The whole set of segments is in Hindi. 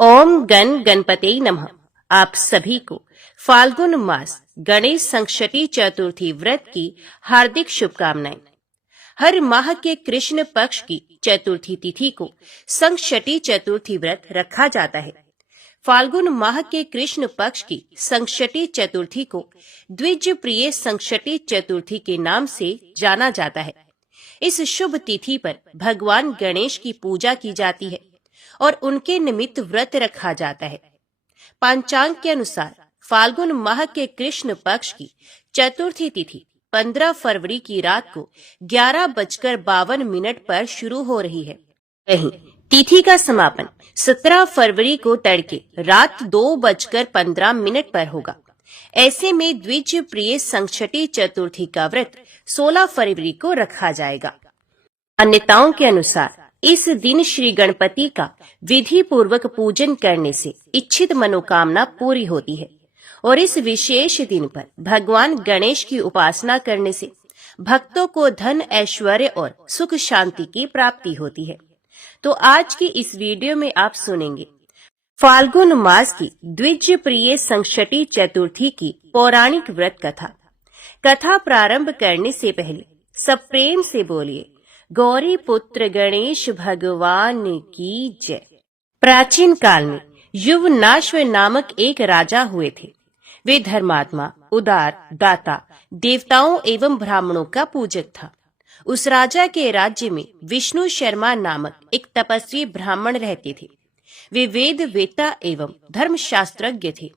ओम गण गणपते नमः। आप सभी को फाल्गुन मास गणेश संकष्टी चतुर्थी व्रत की हार्दिक शुभकामनाएं। हर माह के कृष्ण पक्ष की चतुर्थी तिथि को संकष्टी चतुर्थी व्रत रखा जाता है। फाल्गुन माह के कृष्ण पक्ष की संकष्टी चतुर्थी को द्विज प्रिय संकष्टी चतुर्थी के नाम से जाना जाता है। इस शुभ तिथि पर भगवान गणेश की पूजा की जाती है और उनके निमित्त व्रत रखा जाता है। पंचांग के अनुसार फाल्गुन माह के कृष्ण पक्ष की चतुर्थी तिथि 15 फरवरी की रात को 11:52 पर शुरू हो रही है। वहीं तिथि का समापन 17 फरवरी को तड़के रात 2:15 पर होगा। ऐसे में द्विज प्रिय संकष्टी चतुर्थी का व्रत 16 फरवरी को रखा जाएगा। मान्यताओं के अनुसार इस दिन श्री गणपति का विधि पूर्वक पूजन करने से इच्छित मनोकामना पूरी होती है और इस विशेष दिन पर भगवान गणेश की उपासना करने से भक्तों को धन, ऐश्वर्य और सुख शांति की प्राप्ति होती है। तो आज की इस वीडियो में आप सुनेंगे फाल्गुन मास की द्विज प्रिय संकष्टी चतुर्थी की पौराणिक व्रत कथा। कथा प्रारंभ करने से पहले सब प्रेम से बोलिए गौरी पुत्र गणेश भगवान की जय। प्राचीन काल में युवनाश्व नामक एक राजा हुए थे। वे धर्मात्मा, उदार, दाता, देवताओं एवं ब्राह्मणों का पूजक था। उस राजा के राज्य में विष्णु शर्मा नामक एक तपस्वी ब्राह्मण रहते थे। वे वेद वेत्ता एवं धर्मशास्त्रज्ञ थे।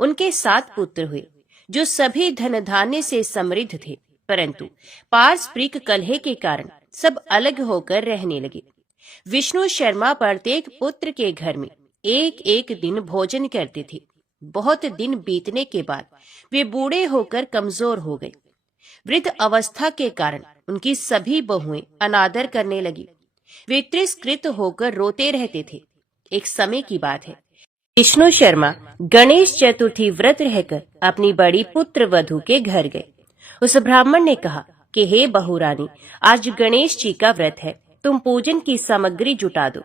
उनके 7 पुत्र हुए जो सभी धन धान्य से समृद्ध थे, परंतु पारस्परिक कलह के कारण सब अलग होकर रहने लगे। विष्णु शर्मा प्रत्येक पुत्र के घर में एक एक दिन भोजन करते थे। बहुत दिन बीतने के बाद वे बूढ़े होकर कमजोर हो गए। वृद्ध अवस्था के कारण उनकी सभी बहुएं अनादर करने लगी। वे तिरस्कृत होकर रोते रहते थे। एक समय की बात है, विष्णु शर्मा गणेश चतुर्थी व्रत रहकर अपनी बड़ी पुत्र वधू के घर गए। उस ब्राह्मण ने कहा कि हे बहुरानी, आज गणेश जी का व्रत है, तुम पूजन की सामग्री जुटा दो।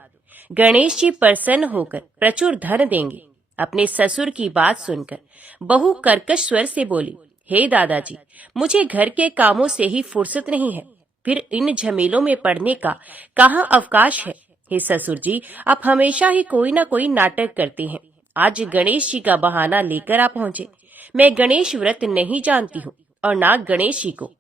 गणेश जी प्रसन्न होकर प्रचुर धन देंगे। अपने ससुर की बात सुनकर बहू कर्कश स्वर से बोली, हे दादाजी, मुझे घर के कामों से ही फुर्सत नहीं है, फिर इन झमेलों में पड़ने का कहाँ अवकाश है। हे ससुर जी, आप हमेशा ही कोई ना कोई नाटक करते हैं। आज गणेश जी का बहाना लेकर आप पहुँचे। मैं गणेश व्रत नहीं जानती हूँ और ना गणेश जी को।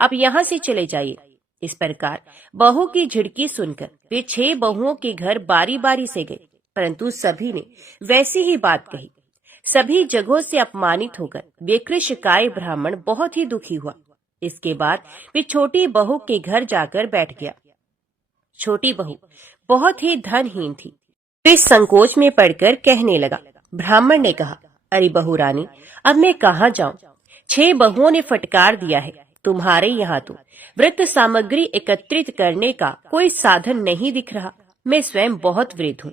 आप यहाँ से चले जाइए। इस प्रकार बहू की झिड़की सुनकर वे 6 बहुओं के घर बारी बारी से गए, परंतु सभी ने वैसी ही बात कही। सभी जगहों से अपमानित होकर वे कृशकाय ब्राह्मण बहुत ही दुखी हुआ। इसके बाद वे छोटी बहू के घर जाकर बैठ गया। छोटी बहू बहुत ही धनहीन थी। वे संकोच में पड़कर कहने लगा। ब्राह्मण ने कहा, अरे बहू रानी, अब मैं कहाँ जाऊं? 6 बहुओं ने फटकार दिया है। तुम्हारे यहाँ तो व्रत सामग्री एकत्रित करने का कोई साधन नहीं दिख रहा। मैं स्वयं बहुत वृद्ध हूँ।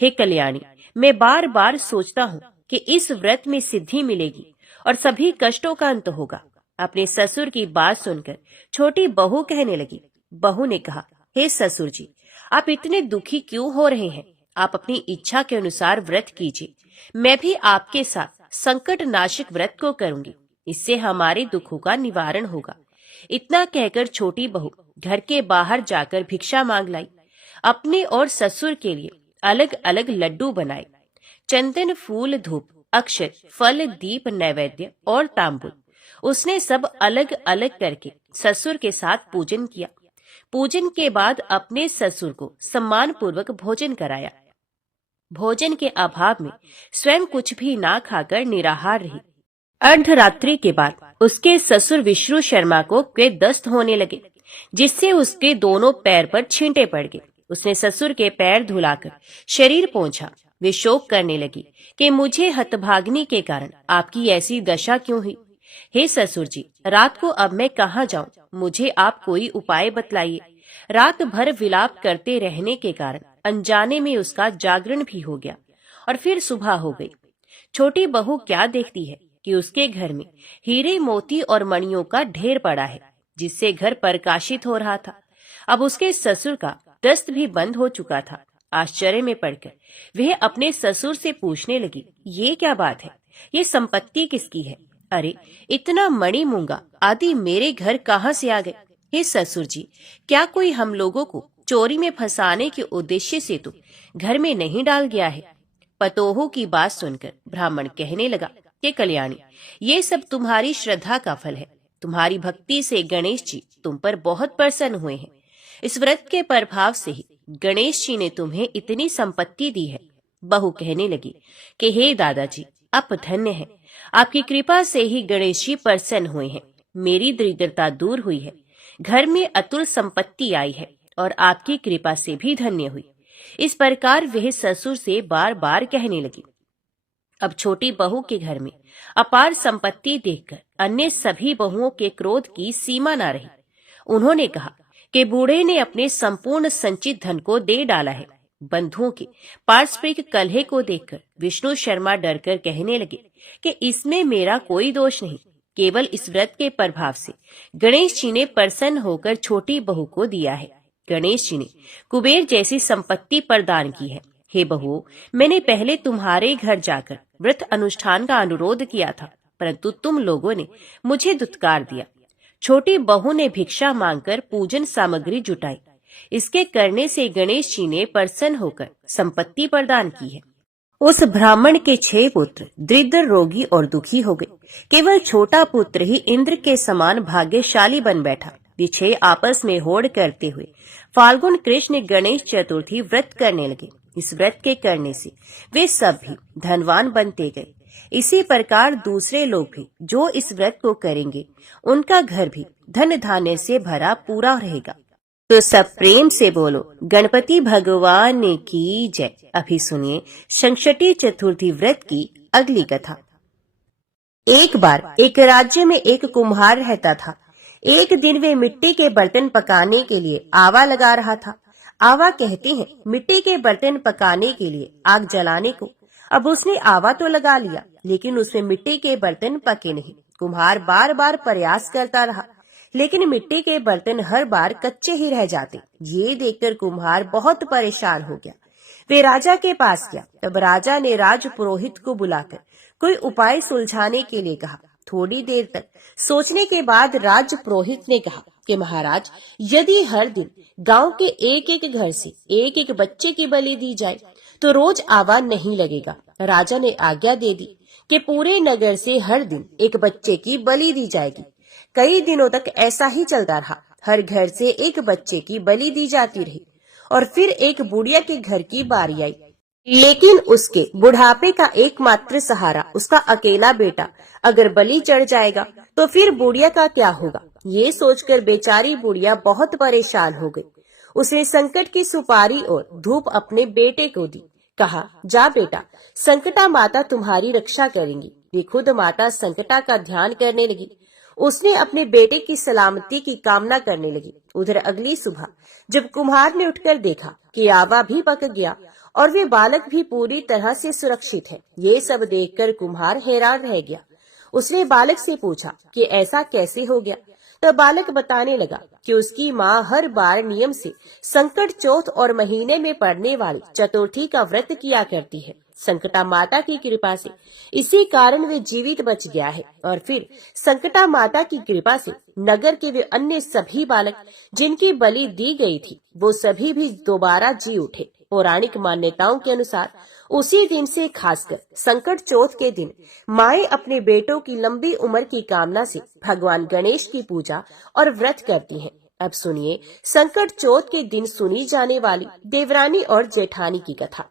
हे कल्याणी, मैं बार बार सोचता हूँ कि इस व्रत में सिद्धि मिलेगी और सभी कष्टों का अंत होगा। अपने ससुर की बात सुनकर छोटी बहू कहने लगी। बहू ने कहा, हे ससुर जी, आप इतने दुखी क्यों हो रहे हैं? आप अपनी इच्छा के अनुसार व्रत कीजिए। मैं भी आपके साथ संकट नाशक व्रत को करूंगी। इससे हमारे दुखों का निवारण होगा। इतना कहकर छोटी बहू घर के बाहर जाकर भिक्षा मांग लाई। अपने और ससुर के लिए अलग अलग लड्डू बनाए। चंदन, फूल, धूप, अक्षत, फल, दीप, नैवेद्य और तांबुल उसने सब अलग अलग करके ससुर के साथ पूजन किया। पूजन के बाद अपने ससुर को सम्मान पूर्वक भोजन कराया। भोजन के अभाव में स्वयं कुछ भी ना खाकर निराहार रही। अर्धरात्रि के बाद उसके ससुर विष्णु शर्मा को दस्त होने लगे, जिससे उसके दोनों पैर पर छींटे पड़ गए। उसने ससुर के पैर धुलाकर शरीर पोंछा। वे शोक करने लगी कि मुझे हतभाग्नि के कारण आपकी ऐसी दशा क्यों हुई। हे ससुर जी, रात को अब मैं कहाँ जाऊं? मुझे आप कोई उपाय बतलाइए। रात भर विलाप करते रहने के कारण अनजाने में उसका जागरण भी हो गया और फिर सुबह हो गई। छोटी बहू क्या देखती है कि उसके घर में हीरे, मोती और मणियों का ढेर पड़ा है, जिससे घर प्रकाशित हो रहा था। अब उसके ससुर का दस्त भी बंद हो चुका था। आश्चर्य में पड़कर वह अपने ससुर से पूछने लगी, ये क्या बात है, ये संपत्ति किसकी है? अरे, इतना मणि मूंगा आदि मेरे घर कहाँ से आ गए? हे ससुर जी, क्या कोई हम लोगों को चोरी में फंसाने के उद्देश्य से तो घर में नहीं डाल गया है? पतोहों की बात सुनकर ब्राह्मण कहने लगा कि कल्याणी, ये सब तुम्हारी श्रद्धा का फल है। तुम्हारी भक्ति से गणेश जी तुम पर बहुत प्रसन्न हुए हैं। इस व्रत के प्रभाव से ही गणेश जी ने तुम्हें इतनी संपत्ति दी है। बहू कहने लगी कि हे दादाजी, आप धन्य हैं। आपकी कृपा से ही गणेश जी प्रसन्न हुए हैं। मेरी दरिद्रता दूर हुई है, घर में अतुल संपत्ति आई है और आपकी कृपा से भी धन्य हुई। इस प्रकार वह ससुर से बार बार कहने लगी। अब छोटी बहू के घर में अपार संपत्ति देखकर अन्य सभी बहुओं के क्रोध की सीमा न रही। उन्होंने कहा कि बूढ़े ने अपने संपूर्ण संचित धन को दे डाला है। बंधुओं के पारस्परिक कलह को देखकर विष्णु शर्मा डरकर कहने लगे कि इसमें मेरा कोई दोष नहीं, केवल इस व्रत के प्रभाव से गणेश जी ने प्रसन्न होकर छोटी बहू को दिया है। गणेश जी ने कुबेर जैसी संपत्ति प्रदान की है। हे बहुओं, मैंने पहले तुम्हारे घर जाकर व्रत अनुष्ठान का अनुरोध किया था, परंतु तुम लोगों ने मुझे दुत्कार दिया। छोटी बहू ने भिक्षा मांगकर पूजन सामग्री जुटाई। इसके करने से गणेश जी ने प्रसन्न होकर संपत्ति प्रदान की है। उस ब्राह्मण के 6 पुत्र दरिद्र, रोगी और दुखी हो गए। केवल छोटा पुत्र ही इंद्र के समान भाग्यशाली बन बैठा। वे 6 आपस में होड़ करते हुए फाल्गुन कृष्ण गणेश चतुर्थी व्रत करने लगे। इस व्रत के करने से वे सब भी धनवान बनते गए। इसी प्रकार दूसरे लोग भी जो इस व्रत को करेंगे, उनका घर भी धन धान्य से भरा पूरा रहेगा। तो सब प्रेम से बोलो, गणपति भगवान की जय। अभी सुनिए संकष्टी चतुर्थी व्रत की अगली कथा। एक बार एक राज्य में एक कुम्हार रहता था। एक दिन वे मिट्टी के बर्तन पकाने के लिए आवा लगा रहा था। आवा कहते हैं मिट्टी के बर्तन पकाने के लिए आग जलाने को। अब उसने आवा तो लगा लिया, लेकिन उसमें मिट्टी के बर्तन पके नहीं। कुम्हार बार बार प्रयास करता रहा, लेकिन मिट्टी के बर्तन हर बार कच्चे ही रह जाते। ये देखकर कुम्हार बहुत परेशान हो गया। वे राजा के पास गया। तब राजा ने राज पुरोहित को बुलाकर कोई उपाय सुलझाने के लिए कहा। थोड़ी देर तक सोचने के बाद राज पुरोहित ने कहा कि महाराज, यदि हर दिन गांव के एक एक घर से एक एक बच्चे की बलि दी जाए तो रोज आवा नहीं लगेगा। राजा ने आज्ञा दे दी कि पूरे नगर से हर दिन एक बच्चे की बलि दी जाएगी। कई दिनों तक ऐसा ही चलता रहा। हर घर से एक बच्चे की बलि दी जाती रही और फिर एक बुढ़िया के घर की बारी आई, लेकिन उसके बुढ़ापे का एकमात्र सहारा उसका अकेला बेटा अगर बलि चढ़ जाएगा तो फिर बुढ़िया का क्या होगा? ये सोचकर बेचारी बुढ़िया बहुत परेशान हो गई। उसने संकट की सुपारी और धूप अपने बेटे को दी। कहा, जा बेटा, संकटा माता तुम्हारी रक्षा करेंगी। वे खुद माता संकटा का ध्यान करने लगी। उसने अपने बेटे की सलामती की कामना करने लगी। उधर अगली सुबह जब कुम्हार ने उठकर देखा कि आवा भी पक गया और वे बालक भी पूरी तरह से सुरक्षित है, ये सब देखकर कुम्हार हैरान रह गया। उसने बालक से पूछा कि ऐसा कैसे हो गया? तब बालक बताने लगा कि उसकी माँ हर बार नियम से संकट चौथ और महीने में पड़ने वाली चतुर्थी का व्रत किया करती है। संकटा माता की कृपा से इसी कारण वे जीवित बच गया है। और फिर संकटा माता की कृपा से नगर के वे अन्य सभी बालक जिनकी बलि दी गई थी, वो सभी भी दोबारा जी उठे। पौराणिक मान्यताओं के अनुसार उसी दिन से खासकर संकट चौथ के दिन माएं अपने बेटों की लंबी उम्र की कामना से भगवान गणेश की पूजा और व्रत करती हैं। अब सुनिए संकट चौथ के दिन सुनी जाने वाली देवरानी और जेठानी की कथा।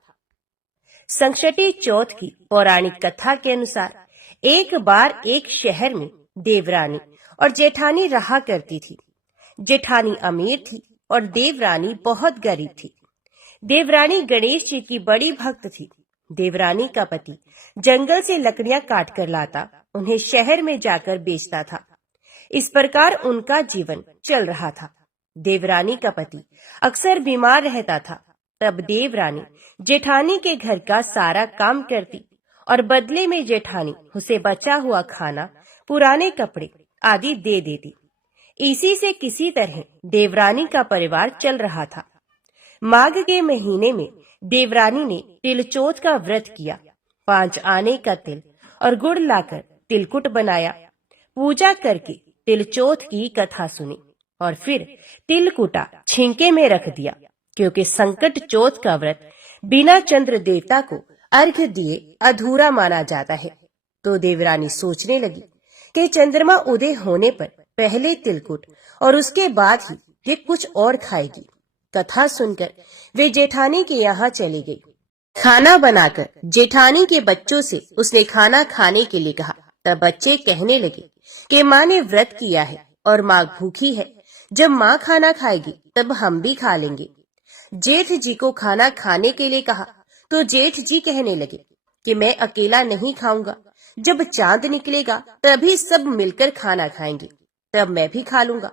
संकष्टी चौथ की पौराणिक कथा के अनुसार एक बार एक शहर में देवरानी और जेठानी रहा करती थी। जेठानी अमीर थी और देवरानी बहुत गरीब थी। देवरानी गणेश जी की बड़ी भक्त थी। देवरानी का पति जंगल से लकड़ियां काट कर लाता, उन्हें शहर में जाकर बेचता था। इस प्रकार उनका जीवन चल रहा था। देवरानी का पति अक्सर बीमार रहता था। तब देवरानी जेठानी के घर का सारा काम करती और बदले में जेठानी उसे बचा हुआ खाना, पुराने कपड़े आदि दे देती। इसी से किसी तरह देवरानी का परिवार चल रहा था। माघ के महीने में देवरानी ने तिलचोत का व्रत किया। 5 आने का तिल और गुड़ लाकर तिलकुट बनाया। पूजा करके तिलचोत की कथा सुनी और फिर तिलकुटा छिंके में रख दिया, क्योंकि संकट चौथ का व्रत बिना चंद्र देवता को अर्घ्य दिए अधूरा माना जाता है। तो देवरानी सोचने लगी कि चंद्रमा उदय होने पर पहले तिलकुट और उसके बाद ही ये कुछ और खाएगी। कथा सुनकर वे जेठानी के यहाँ चली गई। खाना बनाकर जेठानी के बच्चों से उसने खाना खाने के लिए कहा। तब बच्चे कहने लगे कि माँ ने व्रत किया है और माँ भूखी है, जब माँ खाना खाएगी तब हम भी खा लेंगे। जेठ जी को खाना खाने के लिए कहा तो जेठ जी कहने लगे कि मैं अकेला नहीं खाऊंगा, जब चांद निकलेगा तभी सब मिलकर खाना खाएंगे, तब मैं भी खा लूंगा।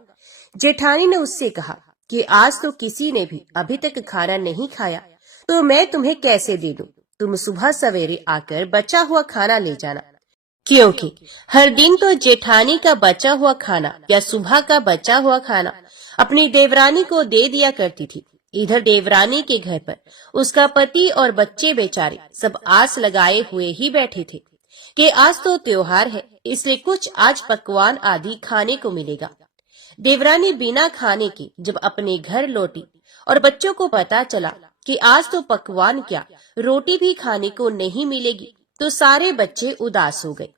जेठानी ने उससे कहा कि आज तो किसी ने भी अभी तक खाना नहीं खाया, तो मैं तुम्हें कैसे दे दूं? तुम सुबह सवेरे आकर बचा हुआ खाना ले जाना। क्योंकि हर दिन तो जेठानी का बचा हुआ खाना या सुबह का बचा हुआ खाना अपनी देवरानी को दे दिया करती थी। इधर देवरानी के घर पर उसका पति और बच्चे बेचारे सब आस लगाए हुए ही बैठे थे कि आज तो त्योहार है, इसलिए कुछ आज पकवान आदि खाने को मिलेगा। देवरानी बिना खाने के जब अपने घर लौटी और बच्चों को पता चला कि आज तो पकवान क्या रोटी भी खाने को नहीं मिलेगी, तो सारे बच्चे उदास हो गए,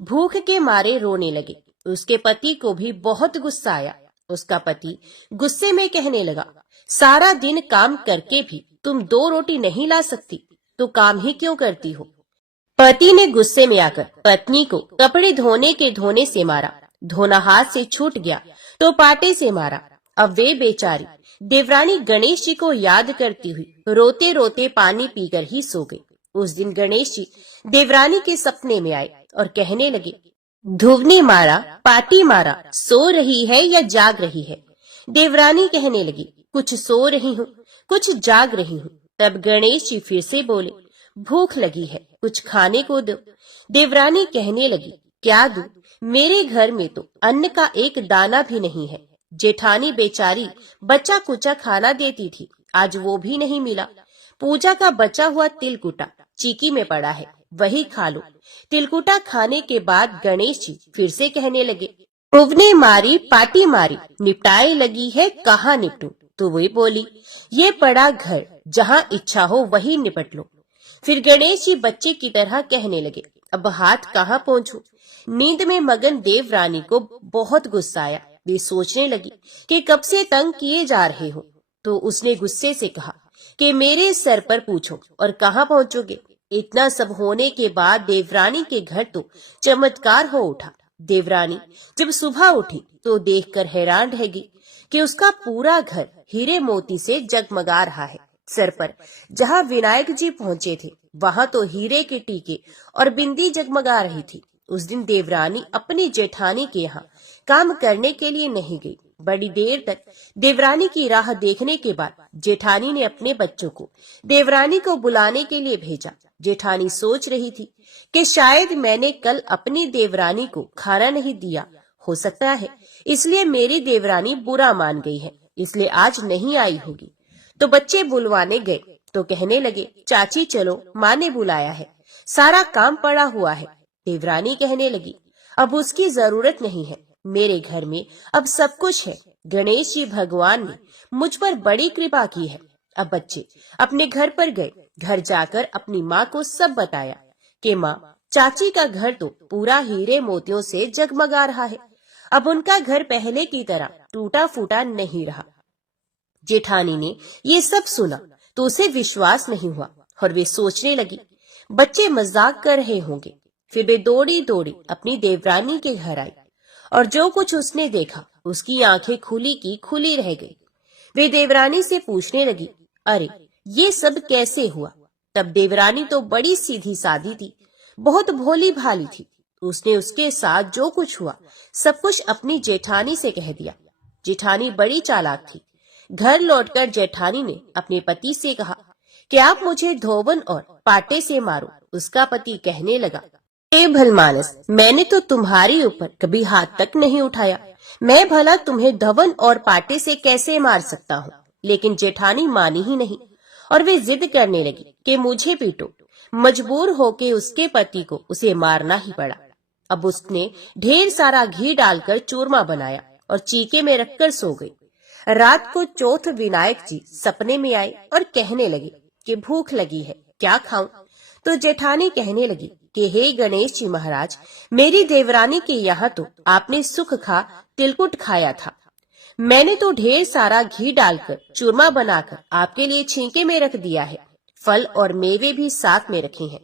भूख के मारे रोने लगे। उसके पति को भी बहुत गुस्सा आया। उसका पति गुस्से में कहने लगा, सारा दिन काम करके भी तुम 2 रोटी नहीं ला सकती, तो काम ही क्यों करती हो? पति ने गुस्से में आकर पत्नी को कपड़े धोने के धोने से मारा। धोना हाथ से छूट गया तो पाटे से मारा। अब वे बेचारी देवरानी गणेश जी को याद करती हुई रोते रोते पानी पीकर ही सो गई। उस दिन गणेश जी देवरानी के सपने में आए और कहने लगे, धुवने मारा, पाटी मारा, सो रही है या जाग रही है? देवरानी कहने लगी, कुछ सो रही हूँ, कुछ जाग रही हूँ। तब गणेश जी फिर से बोले, भूख लगी है, कुछ खाने को दो। देवरानी कहने लगी, क्या दूं? मेरे घर में तो अन्न का एक दाना भी नहीं है। जेठानी बेचारी बच्चा कुचा खाना देती थी, आज वो भी नहीं मिला। पूजा का बचा हुआ तिलकुटा चीकी में पड़ा है, वही खा लो। तिलकुटा खाने के बाद गणेश जी फिर से कहने लगे, उवने मारी, पाटी मारी, निपटाए लगी है, कहाँ निपटूं? तो वही बोली, ये पड़ा घर, जहाँ इच्छा हो वही निपट लो। फिर गणेश जी बच्चे की तरह कहने लगे, अब हाथ कहाँ पहुँचूं? नींद में मगन देवरानी को बहुत गुस्सा आया। वे सोचने लगी कि कब से तंग किए जा रहे हो। तो उसने गुस्से से कहा कि मेरे सर पर पूछो और कहाँ पहुँचोगे? इतना सब होने के बाद देवरानी के घर तो चमत्कार हो उठा। देवरानी जब सुबह उठी तो देखकर हैरान रह गई कि उसका पूरा घर हीरे मोती से जगमगा रहा है। सर पर जहाँ विनायक जी पहुँचे थे वहाँ तो हीरे के टीके और बिंदी जगमगा रही थी। उस दिन देवरानी अपनी जेठानी के यहाँ काम करने के लिए नहीं गई। बड़ी देर तक देवरानी की राह देखने के बाद जेठानी ने अपने बच्चों को देवरानी को बुलाने के लिए भेजा। जेठानी सोच रही थी कि शायद मैंने कल अपनी देवरानी को खाना नहीं दिया, हो सकता है इसलिए मेरी देवरानी बुरा मान गई है, इसलिए आज नहीं आई होगी। तो बच्चे बुलवाने गए तो कहने लगे, चाची चलो, माँ ने बुलाया है, सारा काम पड़ा हुआ है। देवरानी कहने लगी, अब उसकी जरूरत नहीं है, मेरे घर में अब सब कुछ है। गणेश जी भगवान ने मुझ पर बड़ी कृपा की है। अब बच्चे अपने घर पर गए। घर जाकर अपनी माँ को सब बताया कि माँ, चाची का घर तो पूरा हीरे मोतियों से जगमगा रहा है। अब उनका घर पहले की तरह टूटा फूटा नहीं रहा। जेठानी ने ये सब सुना तो उसे विश्वास नहीं हुआ और वे सोचने लगी, बच्चे मजाक कर रहे होंगे। फिर वे दौड़ी दौड़ी अपनी देवरानी के घर आई और जो कुछ उसने देखा उसकी आंखें खुली की खुली रह गई। वे देवरानी से पूछने लगी, अरे ये सब कैसे हुआ? तब देवरानी तो बड़ी सीधी सादी थी, बहुत भोली भाली थी। उसने उसके साथ जो कुछ हुआ सब कुछ अपनी जेठानी से कह दिया। जेठानी बड़ी चालाक थी। घर लौटकर जेठानी ने अपने पति से कहा कि आप मुझे धोबन और पाटे से मारो। उसका पति कहने लगा, हे भलमानस, मैंने तो तुम्हारी ऊपर कभी हाथ तक नहीं उठाया, मैं भला तुम्हें धवन और पाटे से कैसे मार सकता हूँ? लेकिन जेठानी मानी ही नहीं और वे जिद करने लगी कि मुझे पीटो। मजबूर होके उसके पति को उसे मारना ही पड़ा। अब उसने ढेर सारा घी डालकर चूरमा बनाया और चीके में रखकर सो गई। रात को चौथ विनायक जी सपने में आए और कहने लगे कि भूख लगी है, क्या खाऊं? तो जेठानी कहने लगी कि हे गणेश जी महाराज, मेरी देवरानी के यहाँ तो आपने सुख खा तिलकुट खाया था। मैंने तो ढेर सारा घी डालकर चूरमा बनाकर आपके लिए छींके में रख दिया है। फल और मेवे भी साथ में रखे हैं।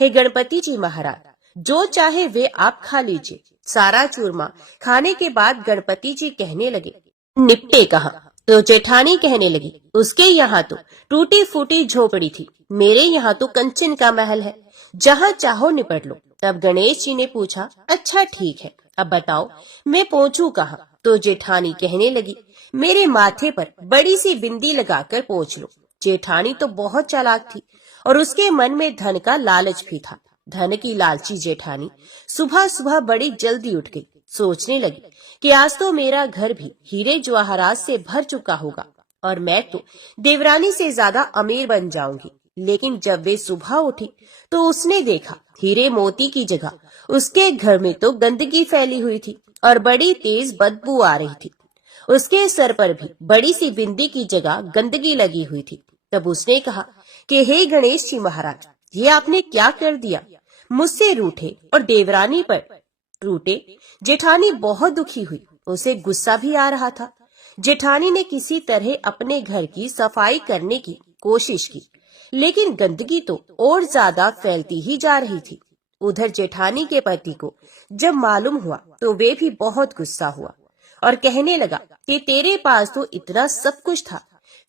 हे गणपति जी महाराज, जो चाहे वे आप खा लीजिए। सारा चूरमा खाने के बाद गणपति जी कहने लगे, निपटे कहाँ? तो जेठानी कहने लगी, उसके यहाँ तो टूटी फूटी झोपड़ी थी, मेरे यहाँ तो कंचन का महल है, जहाँ चाहो निपट लो। तब गणेश जी ने पूछा, अच्छा ठीक है, अब बताओ मैं पहुँचूं कहाँ? तो जेठानी कहने लगी, मेरे माथे पर बड़ी सी बिंदी लगाकर पहुँच लो। जेठानी तो बहुत चालाक थी और उसके मन में धन का लालच भी था। धन की लालची जेठानी सुबह सुबह बड़ी जल्दी उठ गई। सोचने लगी कि आज तो मेरा घर भी हीरे जवाहरात से भर चुका होगा और मैं तो देवरानी से ज्यादा अमीर बन जाऊंगी। लेकिन जब वे सुबह उठी तो उसने देखा हीरे मोती की जगह उसके घर में तो गंदगी फैली हुई थी और बड़ी तेज बदबू आ रही थी। उसके सर पर भी बड़ी सी बिंदी की जगह गंदगी लगी हुई थी। तब उसने कहा कि हे गणेश जी महाराज, ये आपने क्या कर दिया? मुझसे रूठे और देवरानी पर रूठे। जेठानी बहुत दुखी हुई, उसे गुस्सा भी आ रहा था। जेठानी ने किसी तरह अपने घर की सफाई करने की कोशिश की, लेकिन गंदगी तो और ज्यादा फैलती ही जा रही थी। उधर जेठानी के पति को जब मालूम हुआ तो वे भी बहुत गुस्सा हुआ और कहने लगा कि तेरे पास तो इतना सब कुछ था,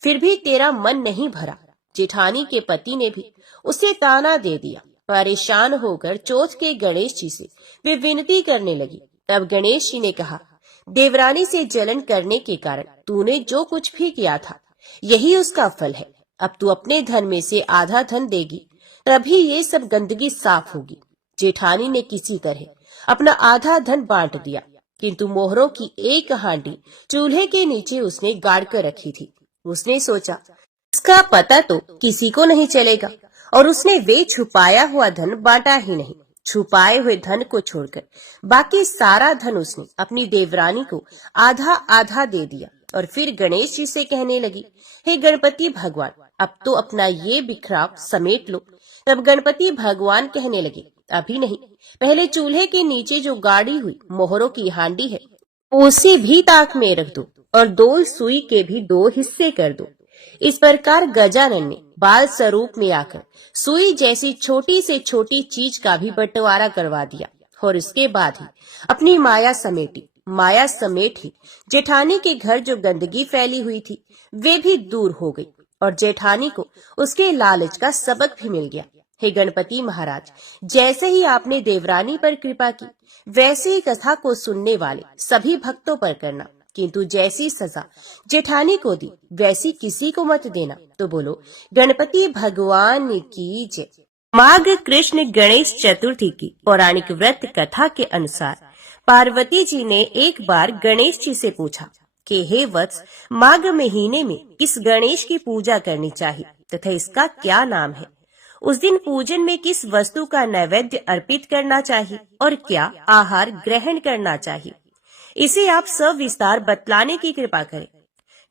फिर भी तेरा मन नहीं भरा। जेठानी के पति ने भी उसे ताना दे दिया। परेशान होकर चौथ के गणेश जी से वे विनती करने लगी। तब गणेश जी ने कहा, देवरानी से जलन करने के कारण तूने जो कुछ भी किया था, यही उसका फल है। अब तू अपने धन में से आधा धन देगी, तभी ये सब गंदगी साफ होगी। जेठानी ने किसी तरह अपना आधा धन बांट दिया, किंतु मोहरों की एक हांडी चूल्हे के नीचे उसने गाड़ कर रखी थी। उसने सोचा, इसका पता तो किसी को नहीं चलेगा, और उसने वे छुपाया हुआ धन बांटा ही नहीं। छुपाए हुए धन को छोड़कर बाकी सारा धन उसने अपनी देवरानी को आधा आधा दे दिया और फिर गणेश जी से कहने लगी, हे गणपति भगवान, अब तो अपना ये बिखराव समेट लो। तब गणपति भगवान कहने लगे, अभी नहीं, पहले चूल्हे के नीचे जो गाड़ी हुई मोहरों की हांडी है उसे भी ताक में रख दो और दो सुई के भी 2 हिस्से कर दो। इस प्रकार गजानन ने बाल स्वरूप में आकर सुई जैसी छोटी से छोटी चीज का भी बंटवारा करवा दिया और इसके बाद ही अपनी माया समेटी। माया समेट ही जेठानी के घर जो गंदगी फैली हुई थी वे भी दूर हो गई और जेठानी को उसके लालच का सबक भी मिल गया। हे गणपति महाराज, जैसे ही आपने देवरानी पर कृपा की, वैसे ही कथा को सुनने वाले सभी भक्तों पर करना, किंतु जैसी सजा जेठानी को दी वैसी किसी को मत देना। तो बोलो गणपति भगवान की जय। माघ कृष्ण गणेश चतुर्थी की पौराणिक व्रत कथा के अनुसार पार्वती जी ने एक बार गणेश जी से पूछा कि हे वत्स, माघ महीने में किस गणेश की पूजा करनी चाहिए तथा इसका क्या नाम है? उस दिन पूजन में किस वस्तु का नैवेद्य अर्पित करना चाहिए और क्या आहार ग्रहण करना चाहिए? इसे आप सविस्तार बतलाने की कृपा करें।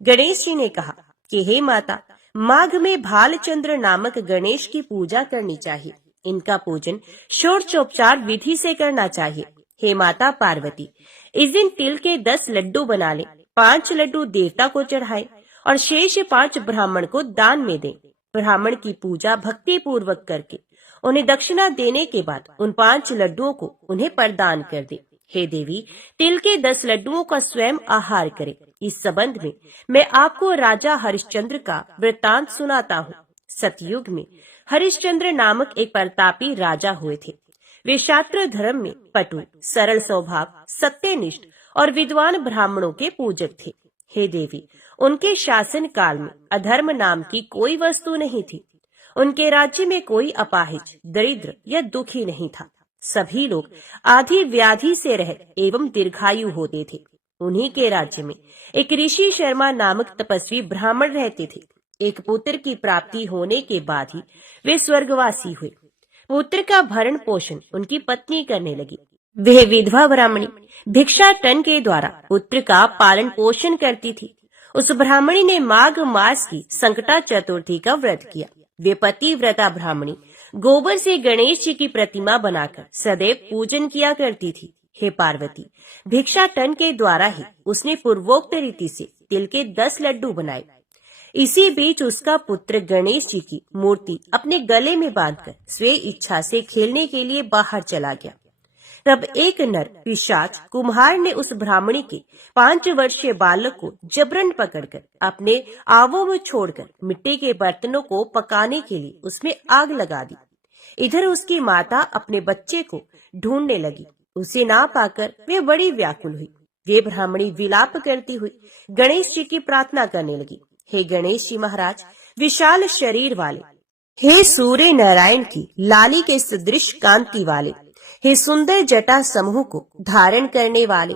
गणेश जी ने कहा कि हे माता, माघ में भालचंद्र नामक गणेश की पूजा करनी चाहिए। इनका पूजन षोडशोपचार विधि से करना चाहिए। हे माता पार्वती, इस दिन तिल के 10 लड्डू बना ले, 5 लड्डू देवता को चढ़ाए और शेष 5 ब्राह्मण को दान में दें। ब्राह्मण की पूजा भक्ति पूर्वक करके उन्हें दक्षिणा देने के बाद उन 5 लड्डुओं को उन्हें प्रदान कर दे। हे देवी, तिल के 10 लड्डुओं का स्वयं आहार करे। इस संबंध में मैं आपको राजा हरिश्चंद्र का वृत्तांत सुनाता हूँ। सतयुग में हरिश्चंद्र नामक एक प्रतापी राजा हुए थे। वे शास्त्र धर्म में पटु, सरल स्वभाव, सत्यनिष्ठ और विद्वान ब्राह्मणों के पूजक थे। हे देवी, उनके शासन काल में अधर्म नाम की कोई वस्तु नहीं थी। उनके राज्य में कोई अपाहिज, दरिद्र या दुखी नहीं था। सभी लोग आधी व्याधि से रहित एवं दीर्घायु होते थे। उन्हीं के राज्य में एक ऋषि शर्मा नामक तपस्वी ब्राह्मण रहते थे। एक पुत्र की प्राप्ति होने के बाद ही वे स्वर्गवासी हुए। पुत्र का भरण पोषण उनकी पत्नी करने लगी। वे विधवा ब्राह्मणी भिक्षाटन के द्वारा पुत्र का पालन पोषण करती थी। उस ब्राह्मणी ने माघ मास की संकटा चतुर्थी का व्रत किया। वे पतिव्रता ब्राह्मणी गोबर से गणेश जी की प्रतिमा बनाकर सदैव पूजन किया करती थी। हे पार्वती, भिक्षाटन के द्वारा ही उसने पूर्वोक्त रीति से तिल के 10 लड्डू बनाए। इसी बीच उसका पुत्र गणेश जी की मूर्ति अपने गले में बांधकर स्वे इच्छा से खेलने के लिए बाहर चला गया। तब एक नर पिशाच कुम्हार ने उस ब्राह्मणी के 5 वर्षीय बालक को जबरन पकड़कर अपने आवों में छोड़कर मिट्टी के बर्तनों को पकाने के लिए उसमें आग लगा दी। इधर उसकी माता अपने बच्चे को ढूंढने लगी। उसे ना पाकर वे बड़ी व्याकुल हुई। वे ब्राह्मणी विलाप करती हुई गणेश जी की प्रार्थना करने लगी। हे गणेश जी महाराज, विशाल शरीर वाले, हे सूर्य नारायण की लाली के सदृश कांति वाले, हे सुंदर जटा समूह को धारण करने वाले,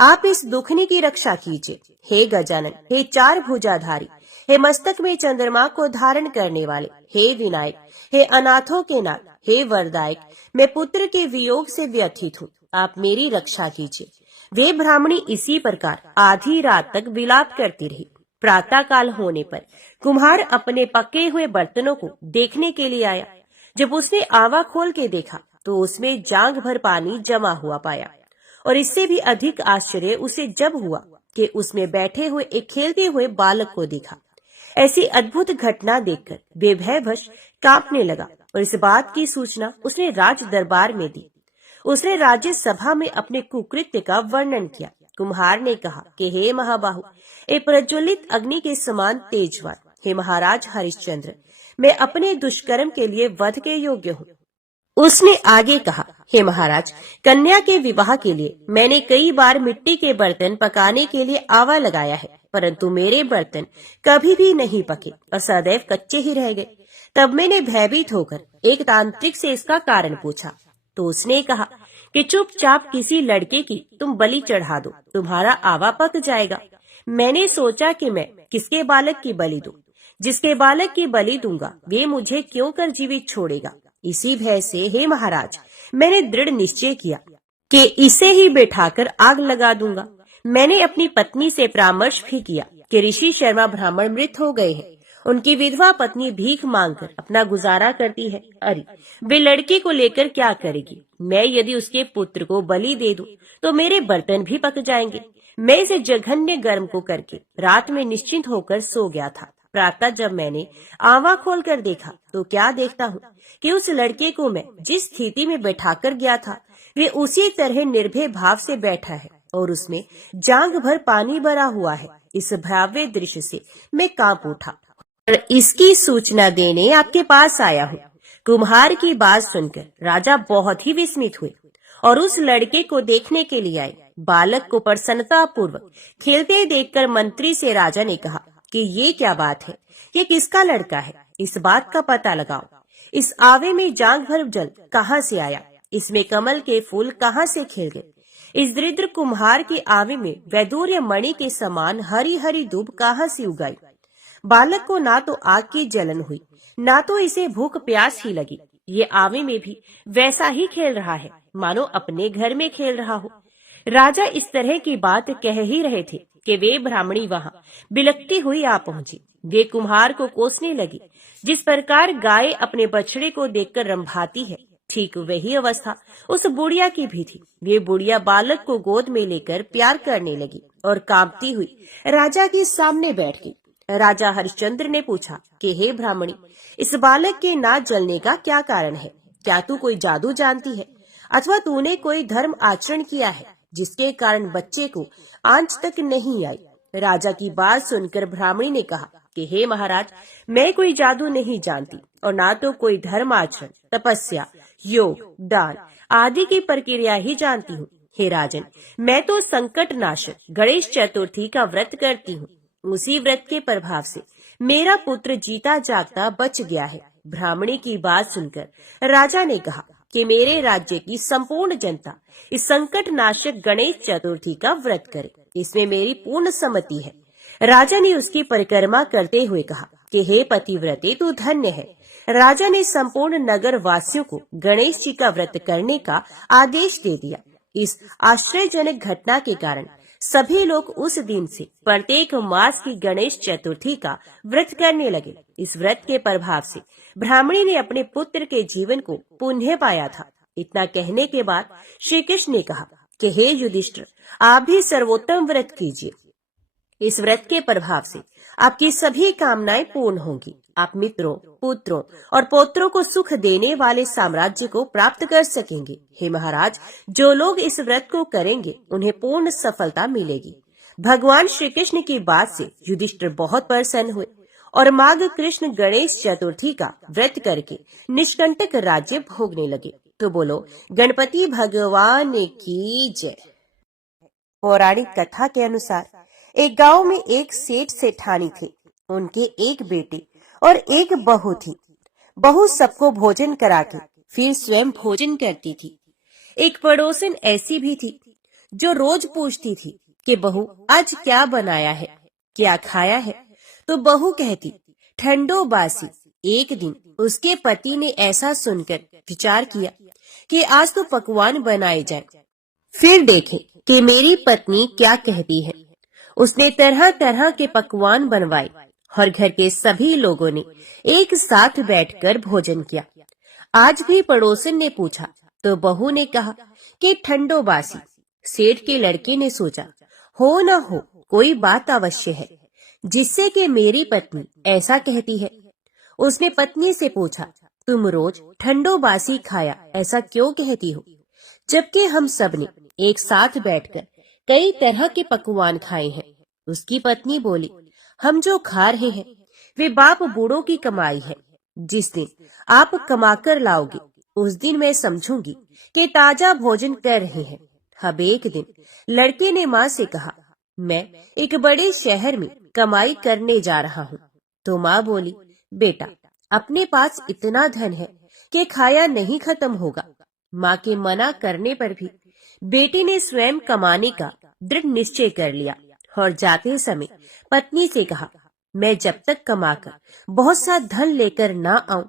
आप इस दुखनी की रक्षा कीजिए। हे गजानन, हे 4 भुजाधारी, हे मस्तक में चंद्रमा को धारण करने वाले, हे विनायक, हे अनाथों के नाथ, हे वरदायक, मैं पुत्र के वियोग से व्यथित हूँ, आप मेरी रक्षा कीजिए। वे ब्राह्मणी इसी प्रकार आधी रात तक विलाप करती रही। प्रातः काल होने पर कुम्हार अपने पके हुए बर्तनों को देखने के लिए आया। जब उसने आवा खोल के देखा तो उसमें जांग भर पानी जमा हुआ पाया। और इससे भी अधिक आश्चर्य उसे जब हुआ कि उसमें बैठे हुए एक खेलते हुए बालक को देखा। ऐसी अद्भुत घटना देखकर वे भयवश कांपने लगा और इस बात की सूचना उसने राज दरबार में दी। उसने राज्य सभा में अपने कुकृत्य का वर्णन किया। कुम्हार ने कहा कि हे महाबाहु, ए प्रज्वलित अग्नि के समान तेजवान, हे महाराज हरिश्चंद्र, मैं अपने दुष्कर्म के लिए वध के योग्य हूँ। उसने आगे कहा, हे महाराज, कन्या के विवाह के लिए मैंने कई बार मिट्टी के बर्तन पकाने के लिए आवा लगाया है, परंतु मेरे बर्तन कभी भी नहीं पके और सदैव कच्चे ही रह गए। तब मैंने भयभीत होकर एक तांत्रिक से इसका कारण पूछा तो उसने कहा कि चुपचाप किसी लड़के की तुम बलि चढ़ा दो, तुम्हारा आवा पक जाएगा। मैंने सोचा कि मैं किसके बालक की बलि दूं? जिसके बालक की बलि दूंगा वे मुझे क्यों कर जीवित छोड़ेगा। इसी भय से हे महाराज, मैंने दृढ़ निश्चय किया कि इसे ही बैठाकर आग लगा दूंगा। मैंने अपनी पत्नी से परामर्श भी किया कि ऋषि शर्मा ब्राह्मण मृत हो गए हैं। उनकी विधवा पत्नी भीख मांगकर अपना गुजारा करती है। अरे, वे लड़के को लेकर क्या करेगी? मैं यदि उसके पुत्र को बलि दे दूं तो मेरे बर्तन भी पक जाएंगे। मैं इसे जघन्य गर्म को करके रात में निश्चिंत होकर सो गया था। प्रातः जब मैंने आवा खोलकर देखा तो क्या देखता हूँ कि उस लड़के को मैं जिस स्थिति में बैठाकर गया था वे उसी तरह निर्भय भाव से बैठा है और उसमें जांग भर पानी भरा हुआ है। इस भयावह दृश्य से मैं कांप उठा और इसकी सूचना देने आपके पास आया हूँ। कुम्हार की बात सुनकर राजा बहुत ही विस्मित हुए और उस लड़के को देखने के लिए आए। बालक को प्रसन्नता पूर्वक खेलते देखकर मंत्री से राजा ने कहा कि ये क्या बात है, ये किसका लड़का है? इस बात का पता लगाओ। इस आवे में जांग भर जल कहाँ से आया? इसमें कमल के फूल कहाँ से खिल गए? इस दरिद्र कुम्हार के आवे में वैदूर्य मणि के समान हरी हरी दूब कहाँ से उगाई? बालक को ना तो आग की जलन हुई, ना तो इसे भूख प्यास ही लगी। ये आवे में भी वैसा ही खेल रहा है मानो अपने घर में खेल रहा हो। राजा इस तरह की बात कह ही रहे थे कि वे ब्राह्मणी वहाँ बिलखती हुई आ पहुंची। वे कुम्हार को कोसने लगी। जिस प्रकार गाय अपने बछड़े को देखकर रंभाती है, ठीक वही अवस्था उस बुढ़िया की भी थी। वे बुढ़िया बालक को गोद में लेकर प्यार करने लगी और कांपती हुई राजा के सामने बैठ गई। राजा हरिश्चंद्र ने पूछा कि हे ब्राह्मणी, इस बालक के ना जलने का क्या कारण है? क्या तू कोई जादू जानती है अथवा तूने कोई धर्म आचरण किया है जिसके कारण बच्चे को आंच तक नहीं आई? राजा की बात सुनकर ब्राह्मणी ने कहा कि हे महाराज, मैं कोई जादू नहीं जानती और ना तो कोई धर्म आचरण, तपस्या, योग, दान आदि की प्रक्रिया ही जानती हूँ। हे राजन, मैं तो संकट नाशक गणेश चतुर्थी का व्रत करती हूँ। उसी व्रत के प्रभाव से मेरा पुत्र जीता जागता बच गया है। ब्राह्मणी की बात सुनकर राजा ने कहा कि मेरे राज्य की संपूर्ण जनता इस संकट नाशक गणेश चतुर्थी का व्रत करे, इसमें मेरी पूर्ण सम्मति है। राजा ने उसकी परिक्रमा करते हुए कहा कि हे पतिव्रते, तू धन्य है। राजा ने संपूर्ण नगर वासियों को गणेश जी का व्रत करने का आदेश दे दिया। इस आश्चर्यजनक घटना के कारण सभी लोग उस दिन से प्रत्येक मास की गणेश चतुर्थी का व्रत करने लगे। इस व्रत के प्रभाव से ब्राह्मणी ने अपने पुत्र के जीवन को पुण्य पाया था। इतना कहने के बाद श्री कृष्ण ने कहा कि हे युधिष्ठिर, आप भी सर्वोत्तम व्रत कीजिए। इस व्रत के प्रभाव से आपकी सभी कामनाएं पूर्ण होंगी। आप मित्रों, पुत्रों और पौत्रों को सुख देने वाले साम्राज्य को प्राप्त कर सकेंगे। हे महाराज, जो लोग इस व्रत को करेंगे उन्हें पूर्ण सफलता मिलेगी। भगवान श्री कृष्ण की बात से युधिष्ठिर बहुत प्रसन्न हुए और माघ कृष्ण गणेश चतुर्थी का व्रत करके निष्कंटक राज्य भोगने लगे। तो बोलो गणपति भगवान की जय। पौराणिक कथा के अनुसार एक गांव में एक सेठ सेठानी थे। उनके एक बेटे और एक बहू थी। बहू सबको भोजन करा के फिर स्वयं भोजन करती थी। एक पड़ोसन ऐसी भी थी जो रोज पूछती थी कि बहू आज क्या बनाया है, क्या खाया है। तो बहू कहती ठंडो बासी। एक दिन उसके पति ने ऐसा सुनकर विचार किया कि आज तो पकवान बनाए जाए, फिर देखें कि मेरी पत्नी क्या कहती है। उसने तरह तरह के पकवान बनवाए और घर के सभी लोगों ने एक साथ बैठकर भोजन किया। आज भी पड़ोसन ने पूछा तो बहू ने कहा कि ठंडो बासी। सेठ के लड़के ने सोचा हो न हो कोई बात अवश्य है जिससे कि मेरी पत्नी ऐसा कहती है। उसने पत्नी से पूछा तुम रोज ठंडो बासी खाया ऐसा क्यों कहती हो, जबकि हम सब ने एक साथ बैठकर कई तरह के पकवान खाए हैं। उसकी पत्नी बोली हम जो खा रहे हैं वे बाप बूढ़ों की कमाई है। जिस दिन आप कमाकर लाओगे उस दिन मैं समझूंगी कि ताजा भोजन कर रहे हैं। अब एक दिन लड़के ने माँ से कहा मैं एक बड़े शहर में कमाई करने जा रहा हूँ। तो माँ बोली बेटा अपने पास इतना धन है कि खाया नहीं खत्म होगा। माँ के मना करने पर भी बेटे ने स्वयं कमाने का दृढ़ निश्चय कर लिया और जाते समय पत्नी से कहा मैं जब तक कमाकर बहुत सा धन लेकर ना आऊं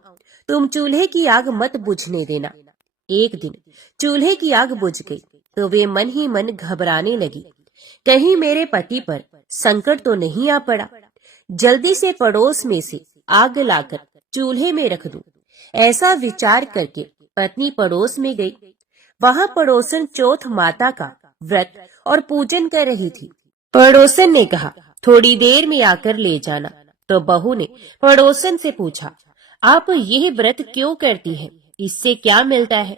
तुम चूल्हे की आग मत बुझने देना। एक दिन चूल्हे की आग बुझ गई तो वे मन ही मन घबराने लगी, कहीं मेरे पति पर संकट तो नहीं आ पड़ा। जल्दी से पड़ोस में से आग लाकर चूल्हे में रख दूं। ऐसा विचार करके पत्नी पड़ोस में गई। वहां पड़ोसन चौथ माता का व्रत और पूजन कर रही थी। पड़ोसन ने कहा थोड़ी देर में आकर ले जाना। तो बहू ने पड़ोसन से पूछा आप यह व्रत क्यों करती हैं, इससे क्या मिलता है।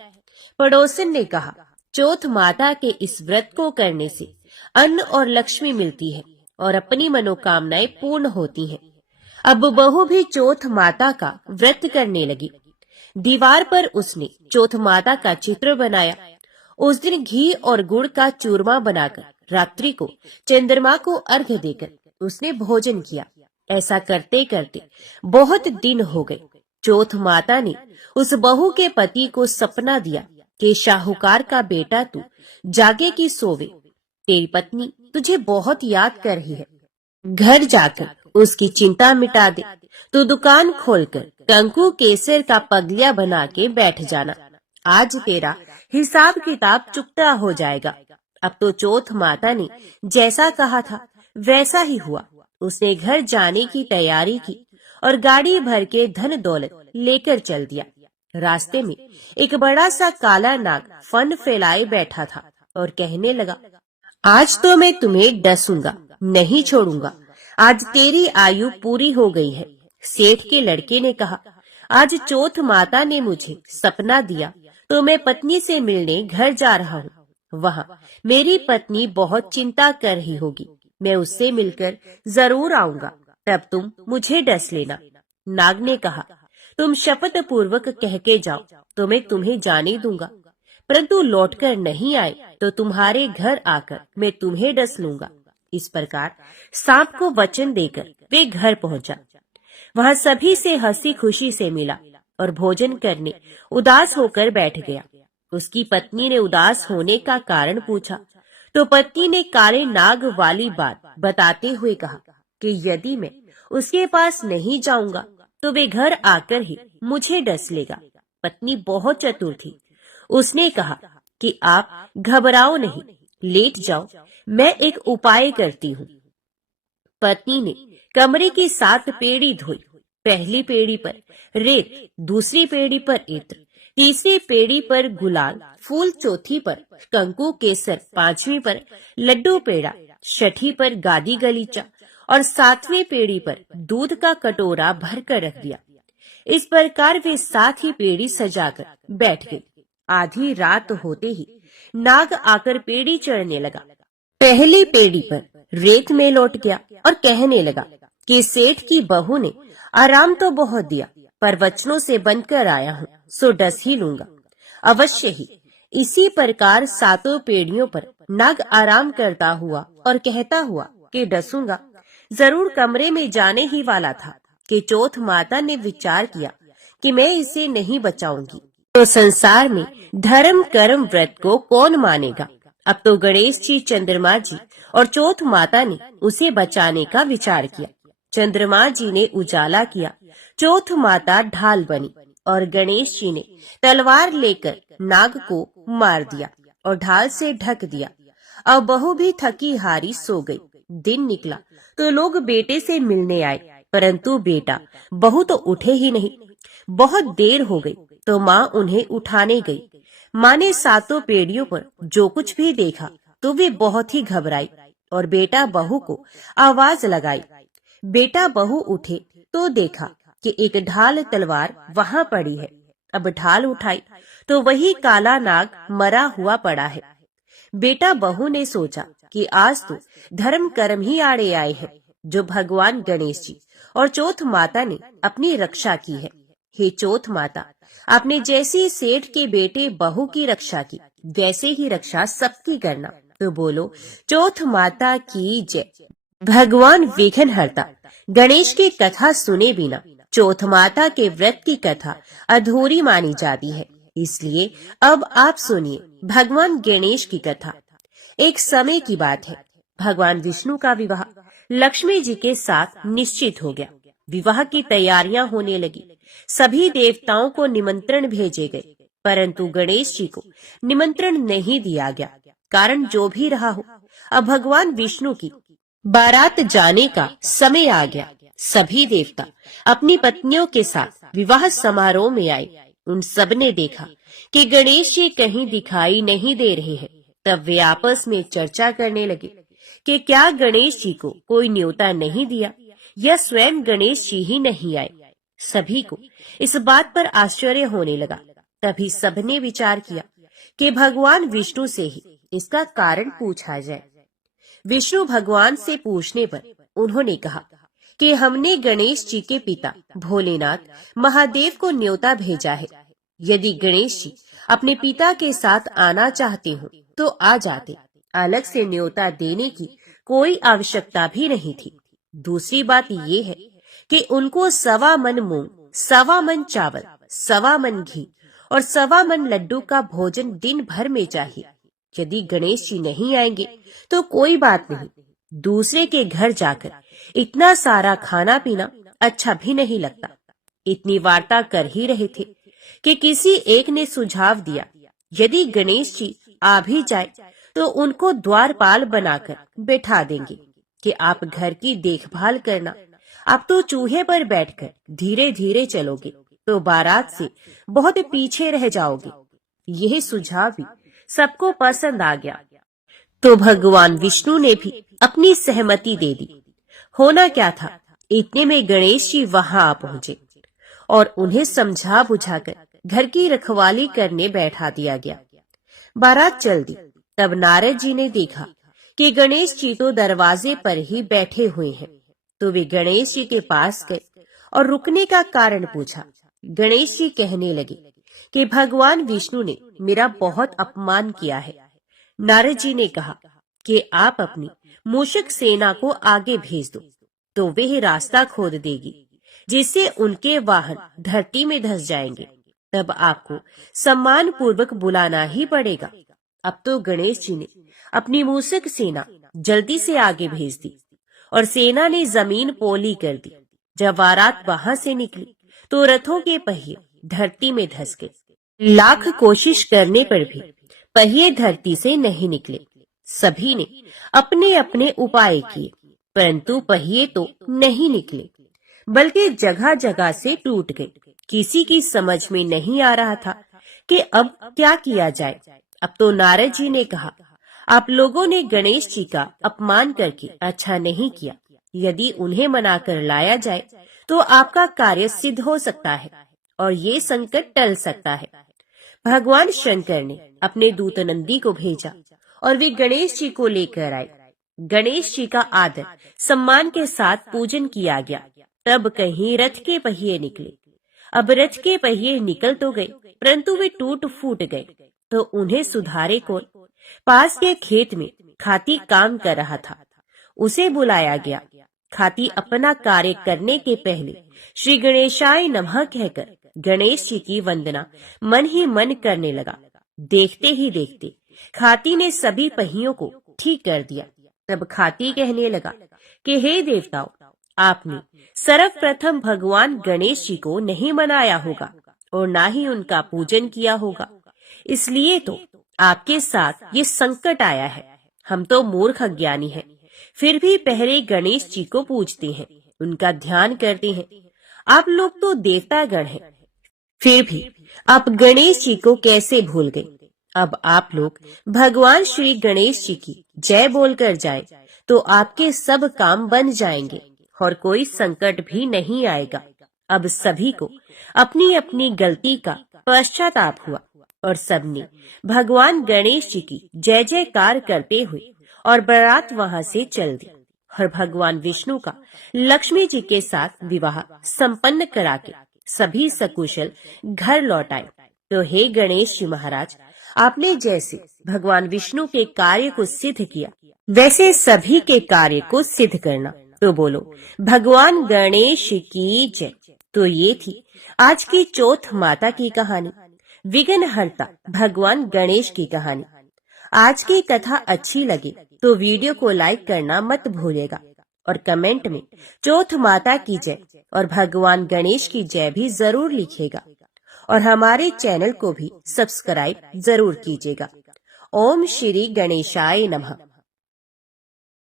पड़ोसन ने कहा चौथ माता के इस व्रत को करने से अन्न और लक्ष्मी मिलती है और अपनी मनोकामनाएं पूर्ण होती हैं। अब बहू भी चौथ माता का व्रत करने लगी। दीवार पर उसने चौथ माता का चित्र बनाया। उस दिन घी और गुड़ का चूरमा बनाकर रात्रि को चंद्रमा को अर्घ्य देकर उसने भोजन किया। ऐसा करते करते बहुत दिन हो गए। चौथ माता ने उस बहू के पति को सपना दिया कि शाहूकार का बेटा तू जागे की सोवे, तेरी पत्नी तुझे बहुत याद कर रही है। घर जाकर उसकी चिंता मिटा दे। तू दुकान खोलकर कंकु केसर का पगलिया बना के बैठ जाना। आज तेरा हिसाब किताब चुकता हो जाएगा। अब तो चौथ माता ने जैसा कहा था वैसा ही हुआ। उसने घर जाने की तैयारी की और गाड़ी भर के धन दौलत लेकर चल दिया। रास्ते में एक बड़ा सा काला नाग फन फैलाए बैठा था और कहने लगा आज तो मैं तुम्हें डसूंगा, नहीं छोड़ूंगा। आज तेरी आयु पूरी हो गई है। सेठ के लड़के ने कहा आज चौथ माता ने मुझे सपना दिया तो मैं पत्नी से मिलने घर जा रहा हूँ। वहाँ मेरी पत्नी बहुत चिंता कर रही होगी। मैं उससे मिलकर जरूर आऊंगा, तब तुम मुझे डस लेना। नाग ने कहा तुम शपथ पूर्वक कह के जाओ तो मैं तुम्हें जाने दूंगा, परंतु लौटकर नहीं आए तो तुम्हारे घर आकर मैं तुम्हें डस लूंगा। इस प्रकार सांप को वचन देकर वे घर पहुंचा। वहां सभी से हंसी खुशी से मिला और भोजन करने उदास होकर बैठ गया। उसकी पत्नी ने उदास होने का कारण पूछा तो पत्नी ने काले नाग वाली बात बताते हुए कहा कि यदि मैं उसके पास नहीं जाऊंगा तो वे घर आकर ही मुझे डस लेगा। पत्नी बहुत चतुर थी। उसने कहा कि आप घबराओ नहीं, लेट जाओ, मैं एक उपाय करती हूँ। पत्नी ने कमरे की 7 पेड़ी धोई। पहली पेड़ी पर रेत, दूसरी पेड़ी पर इत्र, तीसरी पेड़ी पर गुलाल फूल, चौथी पर कंकु केसर, 5वीं पर लड्डू पेड़ा, छठी पर गादी गलीचा और 7वीं पेड़ी पर दूध का कटोरा भरकर रख दिया। इस प्रकार वे 7 ही पेड़ी सजाकर बैठ गई। आधी रात होते ही नाग आकर पेड़ी चढ़ने लगा। पहली पेड़ी पर रेत में लौट गया और कहने लगा कि सेठ की बहू ने आराम तो बहुत दिया, पर वचनों से बनकर आया हूँ, सो डस ही लूंगा अवश्य ही। इसी प्रकार 7 पेड़ियों पर नाग आराम करता हुआ और कहता हुआ कि डसूंगा। जरूर कमरे में जाने ही वाला था कि चौथ माता ने विचार किया कि मैं इसे नहीं बचाऊंगी तो संसार में धर्म कर्म व्रत को कौन मानेगा। अब तो गणेश जी, चंद्रमा जी और चौथ माता ने उसे बचाने का विचार किया। चंद्रमा जी ने उजाला किया, चौथ माता ढाल बनी और गणेश जी ने तलवार लेकर नाग को मार दिया और ढाल से ढक दिया। अब बहू भी थकी हारी सो गई। दिन निकला तो लोग बेटे से मिलने आए, परंतु बेटा बहू तो उठे ही नहीं। बहुत देर हो गई तो माँ उन्हें उठाने गई। माँ ने 7 पेड़ियों पर जो कुछ भी देखा तो वे बहुत ही घबराई और बेटा बहू को आवाज लगाई। बेटा बहू उठे तो देखा कि एक ढाल तलवार वहाँ पड़ी है। अब ढाल उठाई तो वही काला नाग मरा हुआ पड़ा है। बेटा बहू ने सोचा कि आज तो धर्म कर्म ही आड़े आए हैं, जो भगवान गणेश जी और चौथ माता ने अपनी रक्षा की है। हे चौथ माता, आपने जैसी सेठ के बेटे बहू की रक्षा की, वैसे ही रक्षा सबकी करना। तो बोलो चौथ माता की जय। भगवान विघ्नहर्ता गणेश की कथा सुने बिना चौथ माता के व्रत की कथा अधूरी मानी जाती है। इसलिए अब आप सुनिए भगवान गणेश की कथा। एक समय की बात है, भगवान विष्णु का विवाह लक्ष्मी जी के साथ निश्चित हो गया। विवाह की तैयारियां होने लगी। सभी देवताओं को निमंत्रण भेजे गए, परंतु गणेश जी को निमंत्रण नहीं दिया गया। कारण जो भी रहा हो, अब भगवान विष्णु की बारात जाने का समय आ गया। सभी देवता अपनी पत्नियों के साथ विवाह समारोह में आए। उन सब ने देखा कि गणेश जी कहीं दिखाई नहीं दे रहे हैं। तब वे आपस में चर्चा करने लगे कि क्या गणेश जी को कोई न्योता नहीं दिया या स्वयं गणेश जी ही नहीं आए। सभी को इस बात पर आश्चर्य होने लगा। तभी सबने विचार किया कि भगवान विष्णु से ही इसका कारण पूछा जाए। विष्णु भगवान से पूछने पर उन्होंने कहा कि हमने गणेश जी के पिता भोलेनाथ महादेव को न्योता भेजा है। यदि गणेश जी अपने पिता के साथ आना चाहते हो तो आ जाते, अलग से न्योता देने की कोई आवश्यकता भी नहीं थी। दूसरी बात ये है कि उनको 1.25 मन मूंग, 1.25 मन चावल, 1.25 मन घी और 1.25 मन लड्डू का भोजन दिन भर में चाहिए। यदि गणेश जी नहीं आएंगे तो कोई बात नहीं, दूसरे के घर जाकर इतना सारा खाना पीना अच्छा भी नहीं लगता। इतनी वार्ता कर ही रहे थे कि किसी एक ने सुझाव दिया, यदि गणेश जी आ भी जाए तो उनको द्वारपाल बनाकर बैठा देंगे कि आप घर की देखभाल करना। आप तो चूहे पर बैठकर धीरे धीरे चलोगे तो बारात से बहुत पीछे रह जाओगे। यह सुझाव भी सबको पसंद आ गया, तो भगवान विष्णु ने भी अपनी सहमति दे दी। होना क्या था, इतने में गणेश जी वहां आ पहुंचे और उन्हें समझा बुझाकर घर की रखवाली करने बैठा दिया गया। बारात चल दी। तब नारद जी ने देखा कि गणेश जी तो दरवाजे पर ही बैठे हुए हैं। तो वे गणेश जी के पास गए और रुकने का कारण पूछा। गणेश जी कहने लगे कि भगवान विष्णु ने मेरा बहुत अपमान किया है। नारद जी ने कहा कि आप अपनी मूषक सेना को आगे भेज दो, तो वे रास्ता खोद देगी, जिससे उनके वाहन धरती में धंस जाएंगे। तब आपको सम्मान पूर्वक बुलाना ही पड़ेगा। अब तो गणेश जी ने अपनी मूषक सेना जल्दी से आगे भेज दी और सेना ने जमीन पोली कर दी। जब बारात वहां से निकली तो रथों के पहिए धरती में धंस गए। लाख कोशिश करने पर भी पहिए धरती से नहीं निकले। सभी ने अपने अपने उपाय किए, परंतु पहिए तो नहीं निकले, बल्कि जगह जगह से टूट गए। किसी की समझ में नहीं आ रहा था कि अब क्या किया जाए। अब तो नारद जी ने कहा, आप लोगों ने गणेश जी का अपमान करके अच्छा नहीं किया। यदि उन्हें मनाकर लाया जाए तो आपका कार्य सिद्ध हो सकता है और ये संकट टल सकता है। भगवान शंकर ने अपने दूत नंदी को भेजा और वे गणेश जी को लेकर आए। गणेश जी का आदर सम्मान के साथ पूजन किया गया। तब कहीं रथ के पहिए निकले। अब रथ के पहिए निकल तो गए, परंतु वे टूट फूट गए। तो उन्हें सुधारे कौन? पास के खेत में खाती काम कर रहा था, उसे बुलाया गया। खाती अपना कार्य करने के पहले श्री गणेशाय नमः कहकर गणेश जी की वंदना मन ही मन करने लगा। देखते ही देखते खाती ने सभी पहियों को ठीक कर दिया। तब खाती कहने लगा कि हे देवताओं, आपने सर्वप्रथम भगवान गणेश जी को नहीं मनाया होगा और ना ही उनका पूजन किया होगा, इसलिए तो आपके साथ ये संकट आया है। हम तो मूर्ख अज्ञानी हैं, फिर भी पहले गणेश जी को पूजते हैं, उनका ध्यान करते हैं। आप लोग तो देवता गण हैं, फिर भी आप गणेश जी को कैसे भूल गए? अब आप लोग भगवान श्री गणेश जी की जय बोलकर जाए तो आपके सब काम बन जाएंगे और कोई संकट भी नहीं आएगा। अब सभी को अपनी अपनी गलती का पश्चाताप हुआ और सबने भगवान गणेश जी की जय जयकार करते हुए और बारात वहां से चल दी और भगवान विष्णु का लक्ष्मी जी के साथ विवाह संपन्न करा के सभी सकुशल घर लौट आए। तो हे गणेश जी महाराज, आपने जैसे भगवान विष्णु के कार्य को सिद्ध किया, वैसे सभी के कार्य को सिद्ध करना। तो बोलो भगवान गणेश की जय। तो ये थी आज की चौथ माता की कहानी, विघ्नहर्ता भगवान गणेश की कहानी। आज की कथा अच्छी लगे तो वीडियो को लाइक करना मत भूलिएगा और कमेंट में चौथ माता की जय और भगवान गणेश की जय भी जरूर लिखिएगा और हमारे चैनल को भी सब्सक्राइब जरूर कीजिएगा। ओम श्री गणेशाय नमः।